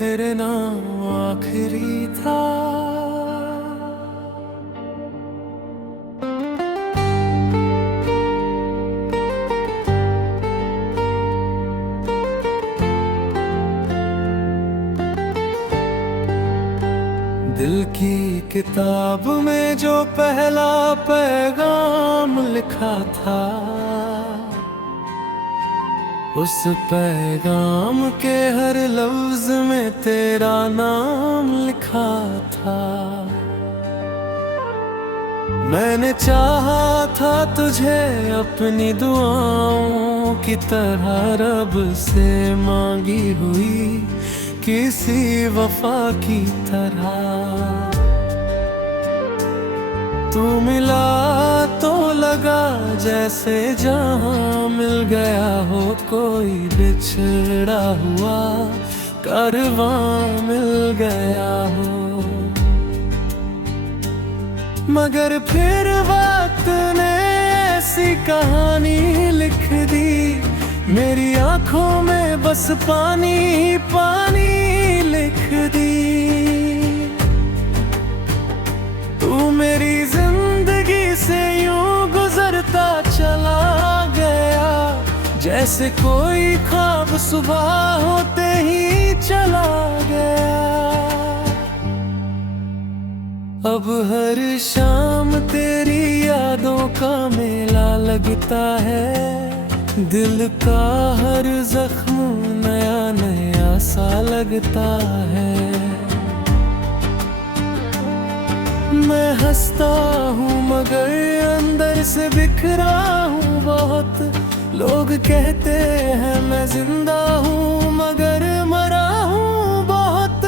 तेरे नाम आखिरी था। दिल की किताब में जो पहला पैगाम लिखा था, उस पैगाम के हर लफ्ज में तेरा नाम लिखा था। मैंने चाहा था तुझे अपनी दुआओं की तरह, रब से मांगी हुई किसी वफा की तरह। तू मिला तो लगा जैसे जहां मिल गया हो कोई बिछड़ा हुआ कारवां मिल गया हो। मगर फिर वक्त ने ऐसी कहानी लिख दी, मेरी आंखों में बस पानी ही पानी लिख दी। तू मेरी जिंदगी से यूं गुजरता चला गया, जैसे कोई ख्वाब सुबह होते ही चला गया। अब हर शाम तेरी यादों का मेला लगता है, दिल का हर जख्म नया नया सा लगता है। मैं हंसता हूँ मगर अंदर से बिखरा हूँ बहुत। लोग कहते हैं मैं जिंदा हूँ मगर मरा हूँ बहुत।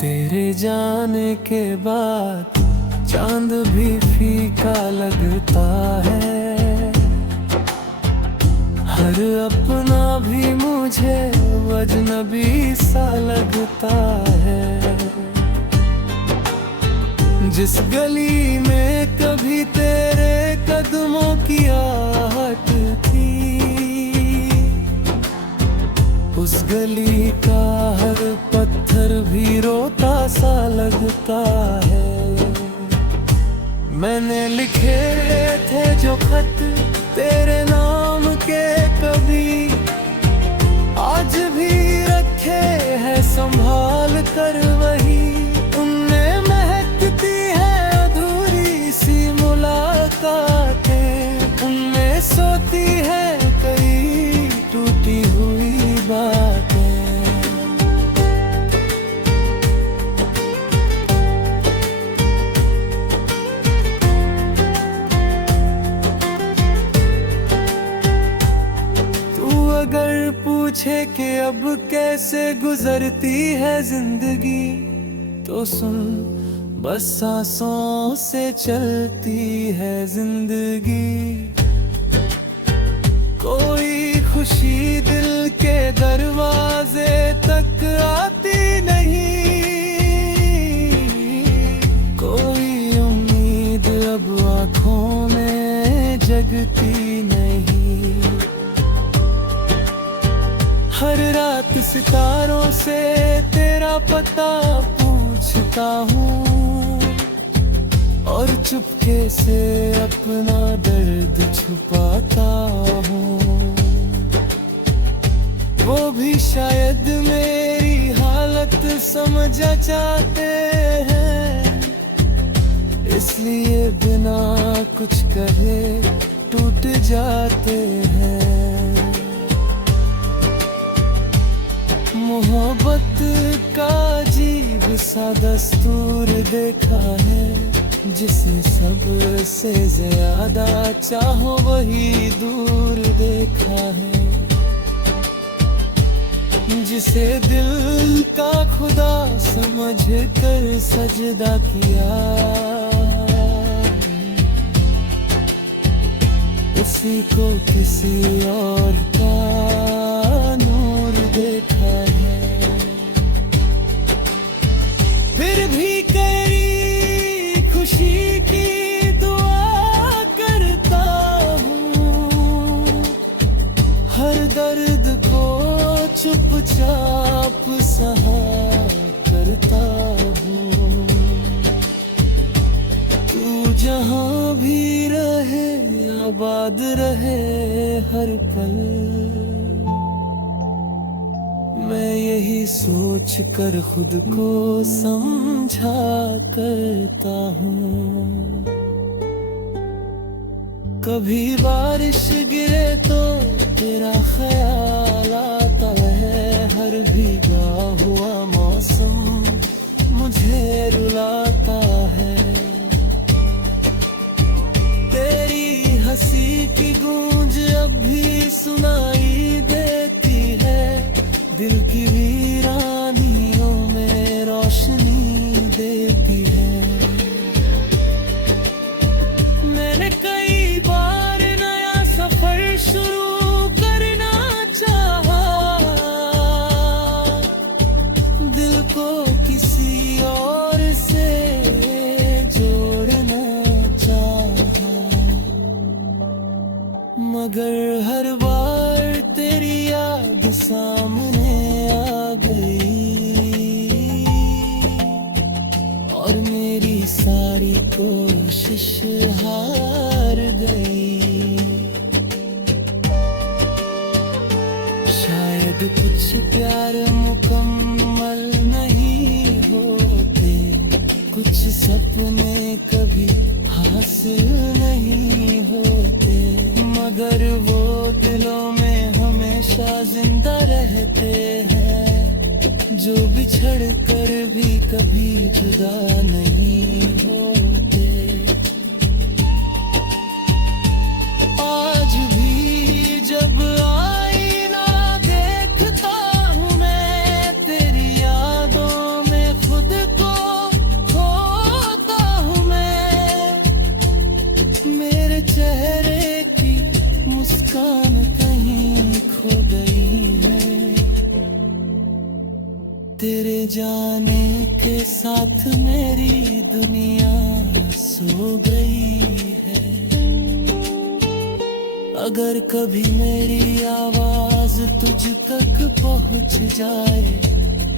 तेरे जाने के बाद चांद भी फीका लगता है, हर अपना भी मुझे अजनबी सा लगता है। जिस गली में कभी तेरे कदमों की आहट थी, उस गली का हर पत्थर भी रोता सा लगता है। मैंने लिखे थे जो खत तेरे नाम के कभी, आज भी रखे हैं संभाल कर वही। उनमें महकती है अधूरी सी मुलाकातें, उनमें सोती है कई टूटी हुई बातें। अगर पूछे कि अब कैसे गुजरती है जिंदगी, तो सुन बस सांसों से चलती है जिंदगी। कोई खुशी दिल के दरवाजे तक आती नहीं, कोई उम्मीद अब आँखों में जगती नहीं। हर रात सितारों से तेरा पता पूछता हूँ, और चुपके से अपना दर्द छुपाता हूँ। वो भी शायद मेरी हालत समझ चाहते हैं, इसलिए बिना कुछ कहे टूट जाते हैं। मोहब्बत का अजीब सा दस्तूर देखा है, जिसे सबसे ज्यादा चाहो वही दूर देखा है। जिसे दिल का खुदा समझ कर सजदा किया, उसी को किसी और का नूर देखा है। फिर भी कई खुशी की दुआ करता हूँ, हर दर्द को चुपचाप सहा करता हूँ। तू जहाँ भी रहे आबाद रहे हर पल, मैं यही सोच कर खुद को समझा करता हूँ। कभी बारिश गिरे तो तेरा ख्याल आता है, हर भीगा हुआ मौसम मुझे रुलाता है। तेरी हंसी की गूंज अब भी सुनाई देती है, दिल की वीरानियों में रोशनी देती है। मैंने कई बार नया सफर शुरू करना चाहा, दिल को किसी और से जोड़ना चाहा, मगर हर बार तेरी याद सामने आ गई और मेरी सारी कोशिश हार गई। शायद कुछ प्यार मुकम्मल नहीं होते, कुछ सपने कभी हासिल नहीं होते, मगर वो दिलों में हमेशा जिंदा रहते हैं, जो बिछड़ कर भी कभी जुदा नहीं होते। आज भी जब आईना देखता हूँ मैं, तेरी यादों में खुद को खोता हूँ मैं। मेरे चेहरे की मुस्कान कहीं खो गई है, तेरे जाने के साथ मेरी दुनिया सो गई है। अगर कभी मेरी आवाज तुझ तक पहुंच जाए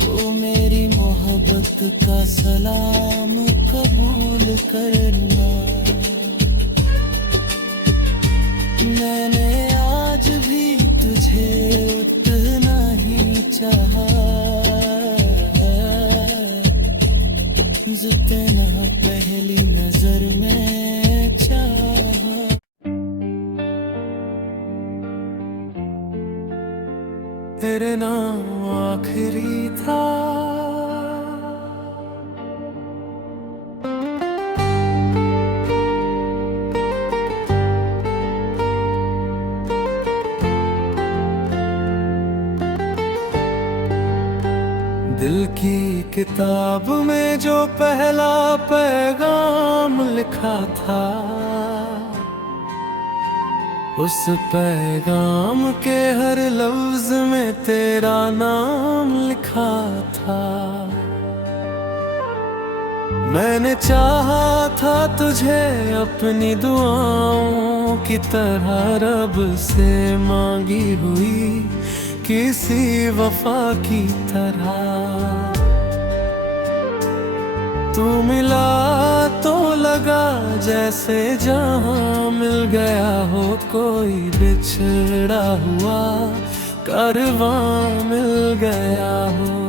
तो मेरी मोहब्बत का सलाम कबूल करना। मैंने आज भी तुझे उतना ही चाहा जितना पहली नजर में चाहा। तेरे नाम आखिरी था, दिल की किताब में जो पहला पैगाम लिखा था, उस पैगाम के हर लफ्ज में तेरा नाम लिखा था। मैंने चाहा था तुझे अपनी दुआओं की तरह, रब से मांगी हुई किसी वफा की तरह। तू मिला तो लगा जैसे जहां मिल गया हो कोई बिछड़ा हुआ कारवां मिल गया हो।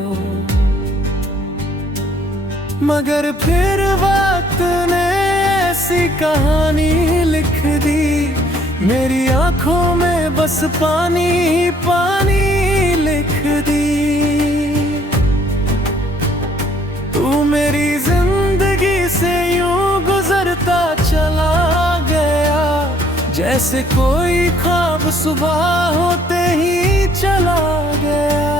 मगर फिर वक्त ने ऐसी कहानी लिख दी, मेरी आंखों में बस पानी ही पानी लिख दी। तू मेरी जिंदगी से यूं गुजरता चला गया, जैसे कोई ख्वाब सुबह होते ही चला गया।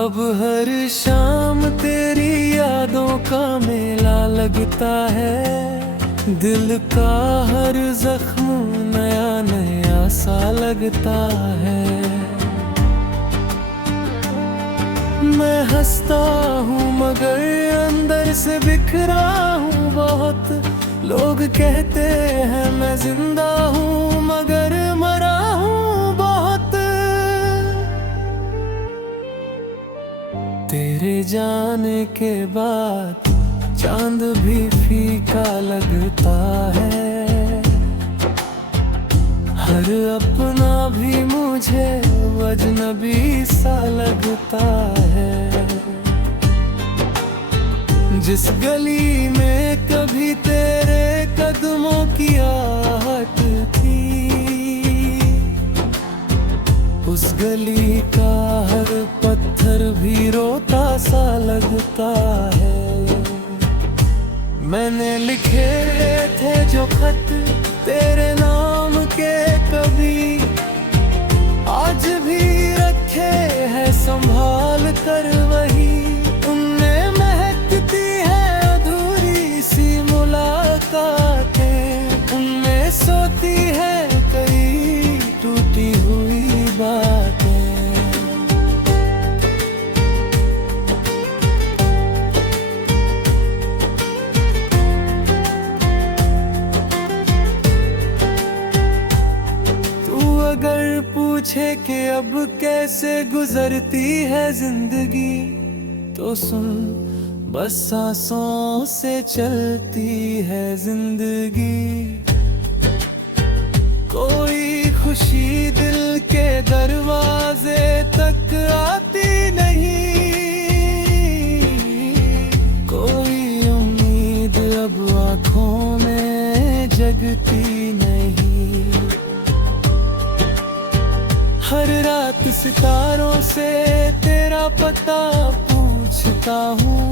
अब हर शाम तेरी यादों का मेला लगता है, दिल का हर जख्म नया नया सा लगता है। मैं हंसता हूँ मगर अंदर से बिखरा हूँ बहुत, लोग कहते हैं मैं जिंदा हूँ मगर मरा हूँ बहुत। जाने के बाद चांद भी फीका लगता है। हर अपना भी मुझे अजनबी सा लगता है। जिस गली में कभी तेरे कदमों की आहट थी, उस गली का हर पत्थर भी रोता सा लगता है। मैंने लिखे थे जो खत तेरे नाम के कभी, आज भी रखे हैं संभाल कर वही। उनमें महकती है अधूरी सी मुलाकातें, उनमें सोती है कई टूटी हुई बातें। अगर पूछे कि अब कैसे गुजरती है जिंदगी, तो सुन, बस सांसों से चलती है जिंदगी। कोई खुशी दिल के दरवाजे तक आती नहीं, कोई उम्मीद अब आँखों में जगती नहीं। हर रात सितारों से तेरा पता पूछता हूँ,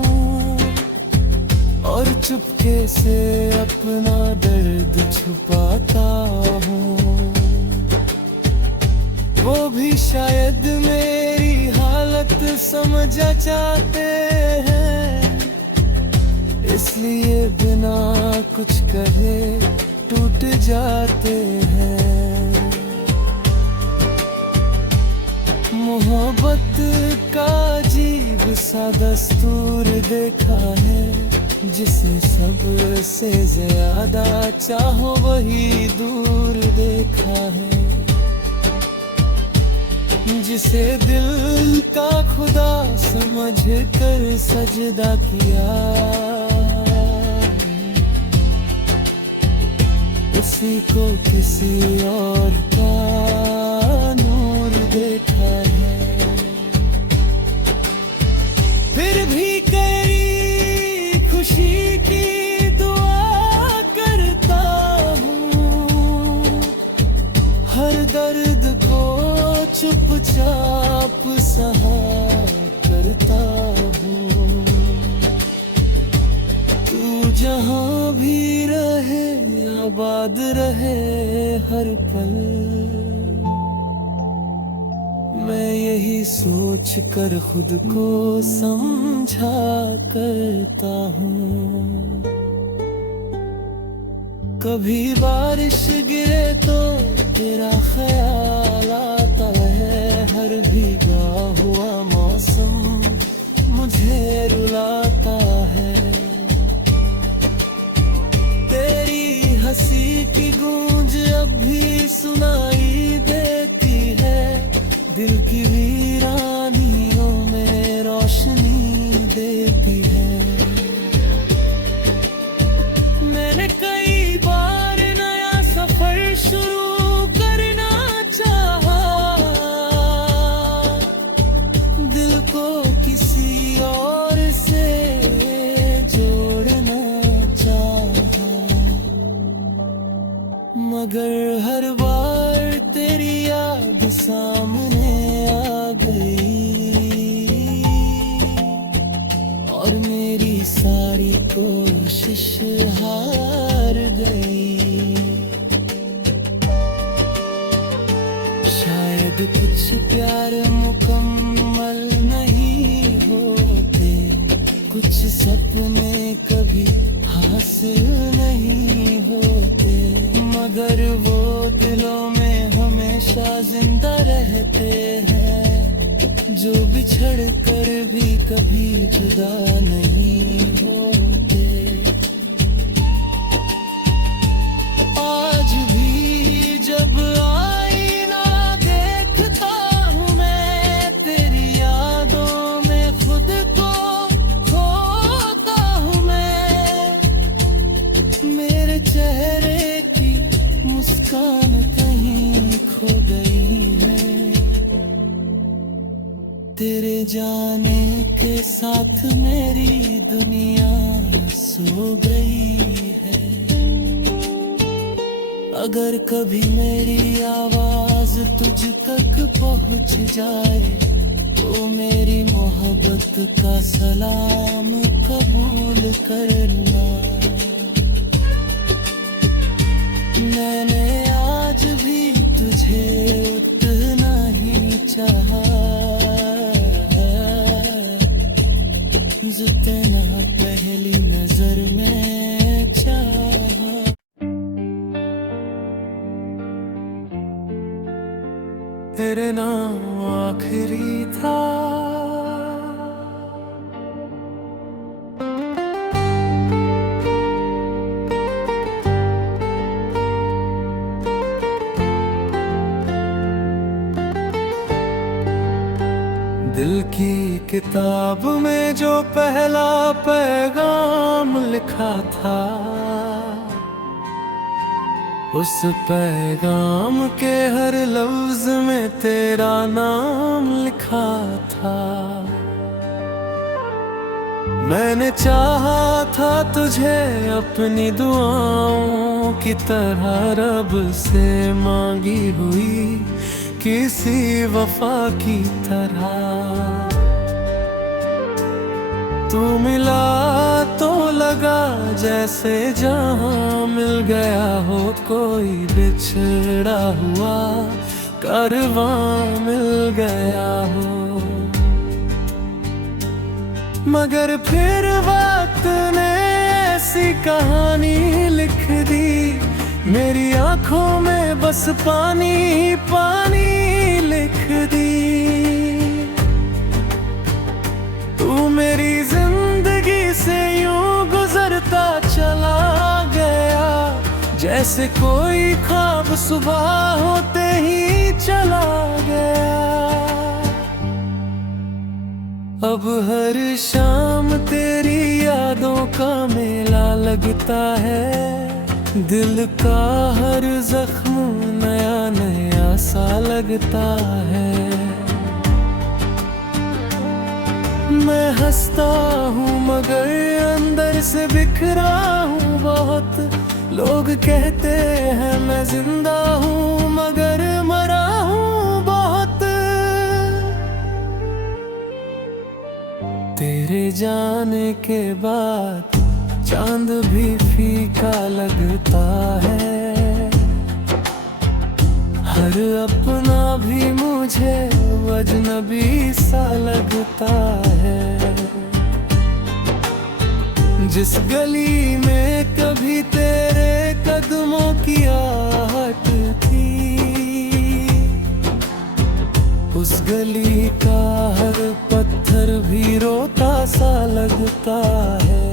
और चुपके से अपना दर्द छुपाता हूँ। वो भी शायद मेरी हालत समझ चाहते हैं, इसलिए बिना कुछ कहे टूट जाते हैं। मोहब्बत का अजीब सा दस्तूर देखा है, जिसे सबसे ज्यादा चाहो वही दूर देखा है। जिसे दिल का खुदा समझ कर सजदा किया, उसी को किसी और का नूर देखा है। फिर भी कई खुशी की दुआ करता हूँ, हर दर्द को चुपचाप सहा करता हूँ। तू जहाँ भी रहे आबाद रहे हर पल, मैं यही सोच कर खुद को समझा करता हूँ। कभी बारिश गिरे तो तेरा ख्याल आता है, हर भीगा हुआ मौसम मुझे रुलाता है। तेरी हंसी की गूंज अब भी सुनाई देती है, दिल की वीरानियों में रोशनी देती है। मैंने कई बार नया सफर शुरू करना चाहा, दिल को किसी और से जोड़ना चाहा, मगर हर बार तेरी याद सामने आ गई, और मेरी सारी कोशिश हार गई। शायद कुछ प्यार मुकम्मल नहीं होते, कुछ सपने कभी हासिल नहीं होते, मगर वो दिलों में हमेशा जिंदा रहते हैं, जो बिछड़ कर भी कभी जुदा नहीं होते। आज भी जब आईना देखता हूँ मैं, तेरी यादों में खुद को चेहरे की मुस्कान कहीं खो गई है। तेरे जाने के साथ मेरी दुनिया सो गई है। अगर कभी मेरी आवाज तुझ तक पहुंच जाए तो मेरी मोहब्बत का सलाम कबूल करना। मैंने आज भी तुझे उतना ही चाहा जितना पहली नजर में चाहा। तेरे नाम आखिरी था, दिल की किताब में जो पहला पैगाम लिखा था, उस पैगाम के हर लफ्ज में तेरा नाम लिखा था। मैंने चाहा था तुझे अपनी दुआओं की तरह रब से मांगी हुई किसी वफा की तरह। तू मिला तो लगा जैसे जहां मिल गया हो कोई बिछड़ा हुआ कारवां मिल गया हो। मगर फिर वक्त ने ऐसी कहानी लिख दी, मेरी आंखों में बस पानी ही पानी लिख दी। तू मेरी जिंदगी से यूं गुजरता चला गया, जैसे कोई ख्वाब सुबह होते ही चला गया। अब हर शाम तेरी यादों का मेला लगता है, दिल का हर जख्म नया नया सा लगता है। मैं हंसता हूँ मगर अंदर से बिखरा हूँ बहुत। लोग कहते हैं मैं जिंदा हूँ मगर मरा हूँ बहुत। तेरे जाने के बाद चांद भी फीका लगता है, हर अपना भी मुझे अजनबी सा लगता है। जिस गली में कभी तेरे कदमों की आहट थी, उस गली का हर पत्थर भी रोता सा लगता है।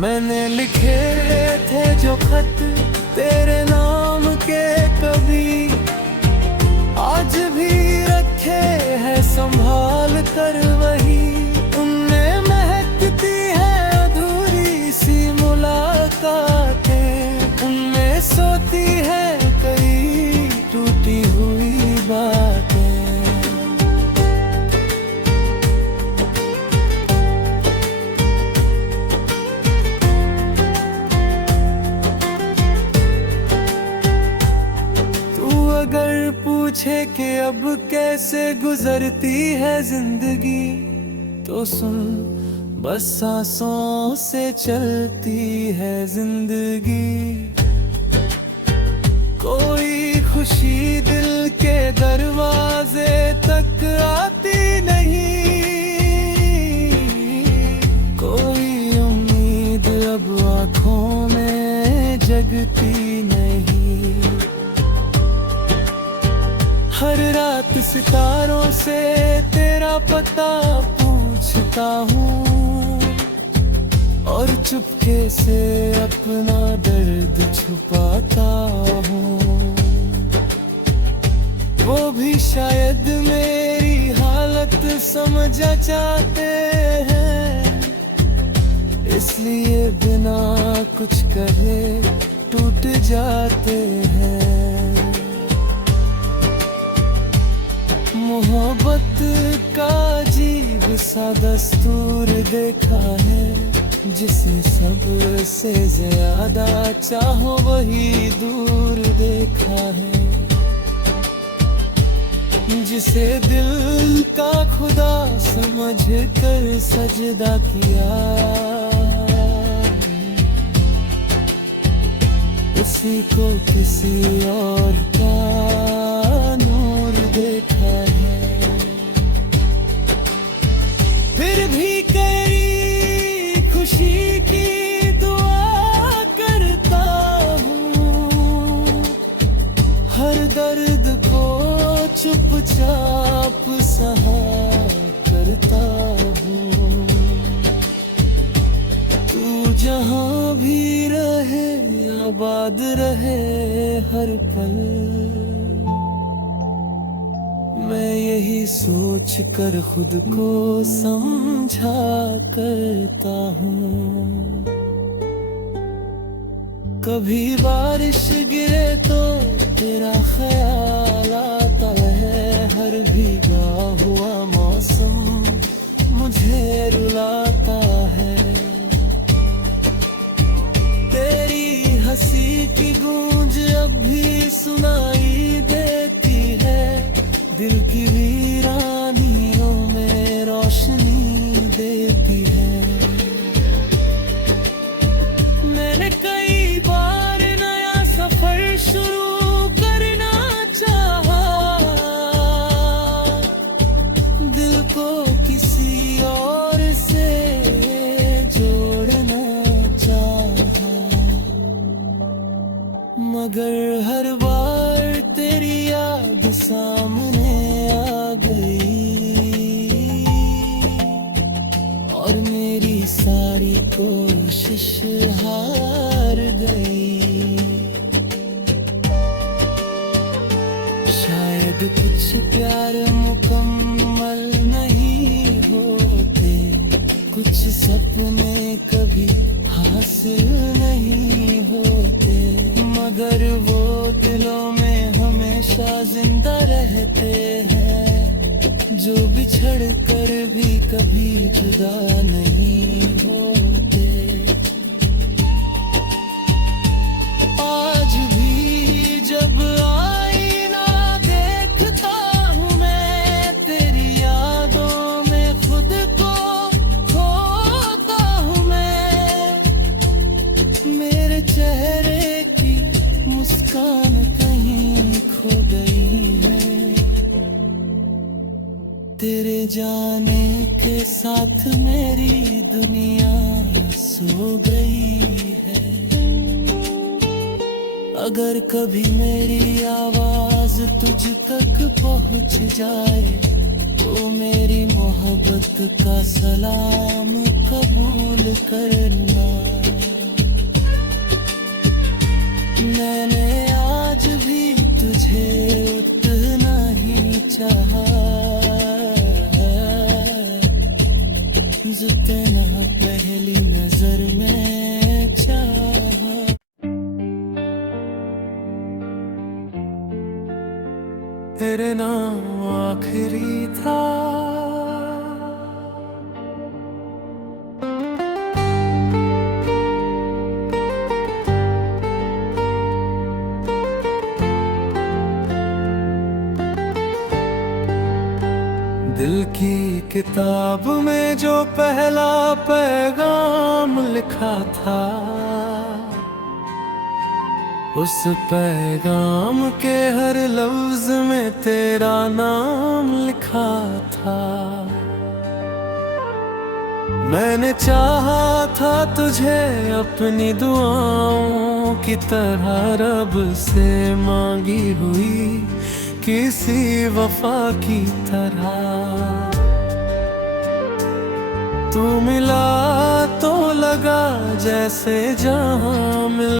मैंने लिखे थे जो खत तेरे नाम के कभी, आज भी रखे हैं संभाल कर वही। उनमें महकती है अधूरी सी मुलाकातें, उनमें सोती है कई टूटी हुई बातें। अगर पूछे कि अब कैसे गुजरती है जिंदगी, तो सुन बस सांसों से चलती है जिंदगी। कोई खुशी दिल के दरवाजे तक आती नहीं, कोई उम्मीद अब आँखों में जगती नहीं। हर रात सितारों से तेरा पता पूछता हूँ, और चुपके से अपना दर्द छुपाता हूँ। वो भी शायद मेरी हालत समझ चाहते हैं, इस इसलिए बिना कुछ कहे टूट जाते हैं। मोहब्बत का अजीब सा दस्तूर देखा है, जिसे सबसे ज्यादा चाहो वही दूर देखा है। जिसे दिल का खुदा समझ कर सजदा किया, उसी को किसी और का नूर देखा है। फिर भी कई खुशी की दुआ करता हूँ, हर दर्द को चुपचाप सहा करता हूँ। तू जहाँ भी रहे आबाद रहे हर पल, मैं यही सोच कर खुद को समझा करता हूँ। कभी बारिश गिरे तो तेरा ख्याल आता है, हर भीगा हुआ मौसम मुझे रुलाता है। तेरी हंसी की गूंज अब भी सुनाई देती है, दिल की वीरानियों में रोशनी देती है। मैंने कई बार नया सफर शुरू करना चाहा, दिल को किसी और से जोड़ना चाहा, मगर हर बार तेरी याद सामने आ गई, और मेरी सारी कोशिश हार गई। शायद कुछ प्यार मुकम्मल नहीं होते, कुछ सपने कभी हासिल नहीं होते, मगर वो दिलों में हमेशा जिंदा रहते हैं, जो बिछड़ कर भी कभी जुदा नहीं होते। आज भी जब आईना देखता हूँ मैं, तेरी यादों में खुद को खोता हूँ मैं। मेरे चेहरे की मुस्कान कहीं खो गई है, तेरे जाने के साथ मेरी दुनिया सो गई है। अगर कभी मेरी आवाज तुझ तक पहुंच जाए, तो मेरी मोहब्बत का सलाम कबूल करना। मैंने आज भी तुझे उतना ही चाहा, जितना पहली नजर में चाहा। तेरे नाम आखिरी था, दिल की किताब में जो पहला पैगाम लिखा था, उस पैगाम के हर लफ्ज में तेरा नाम लिखा था। मैंने चाहा था तुझे अपनी दुआओं की तरह, रब से मांगी हुई किसी वफा की तरह। तू मिला तो लगा जैसे जहां मिल